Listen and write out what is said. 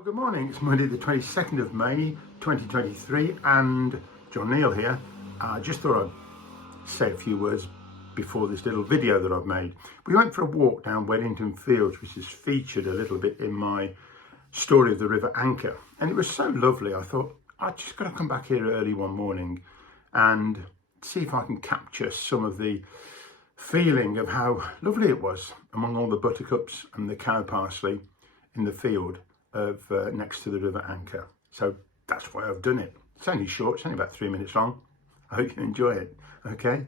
Well, good morning. It's Monday the 22nd of May 2023 and John Neal here. I just thought I'd say a few words before this little video that I've made. We went for a walk down Weddington Fields, which is featured a little bit in my story of the River Anchor, and it was so lovely. I thought I just got to come back here early one morning and see if I can capture some of the feeling of how lovely it was among all the buttercups and the cow parsley in the field of next to the River Anchor. So that's why I've done it. It's only short, it's only about 3 minutes long. I hope you enjoy it. Okay.